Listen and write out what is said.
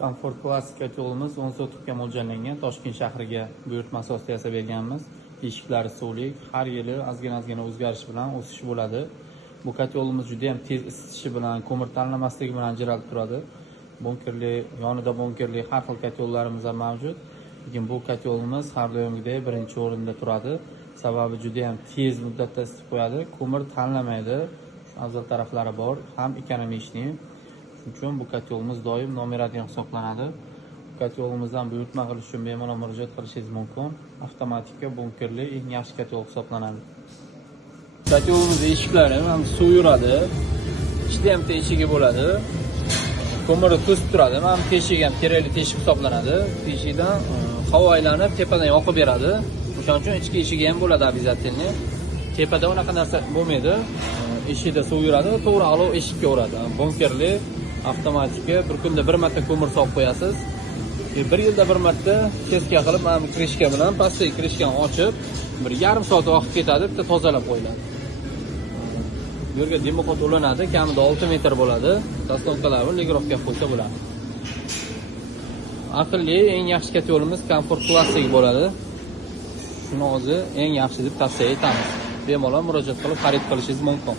Comfort Classic yo'limiz 10 sotikka mo'ljallangan. Toshkent shahriga buyurtma asosida yasab berganmiz. Eshiklari suvlik, har yili ozgina o'zgarish bilan o'sish bo'ladi. Bu yo'limiz juda ham tez isitishi bilan, ko'mir tanlamasligi bilan ajralib turadi. Bunkerli, yonida bunkerli har xil yo'llarimiz ham mavjud. Lekin bu yo'limiz har doimgidek birinchi o'rinda turadi. Sababi juda ham tez muddatda isitib qo'yadi. Ko'mir tanlamaydi. Afzal taraflari bor, ham ekonomishni. Shuning uchun bu yo'limiz doim nomeradian hisoblanadi. Bu yo'limizdan buyurtma qilish uchun bemalol murojaat qilishingiz mumkin. Avtomatika bunkerli eng yaxshi yo'l hisoblanadi. Yo'limiz eshiklari ham suv yuradi. Ichida ham teshigi bo'ladi. Ko'miri to'sib turadi. Mana teshigi ham kerakli teshik hisoblanadi. Teshikdan havo aylanib tepadan yoqib beradi. Shuning uchun ichki eshigi ham bo'ladi обязательно. Tepada unaqa narsa bo'lmaydi. Eshikda suv yuradi, to'g'ri olov eshikka uradi. Bunkerli avtomatika bir kunda bir marta ko'mir solib qo'yasiz. Bir yilda bir marta cheska qilib, mana bu krishka bilan pastdagi krishkani ochib, bir yarim soat vaqt ketadi, bitta tozalab qo'yiladi. Bu yerga dimoxod ulanadi, kamida 6 metr bo'ladi. Dastonkalarni legirovka qo'ysa bo'ladi. Aqlli eng yaxshi yo'limiz Comfort Classic bo'ladi. Shuni o'zi eng yaxshi deb tavsiya etamiz. Bemalol murojaat qilib xarid qilishingiz mumkin.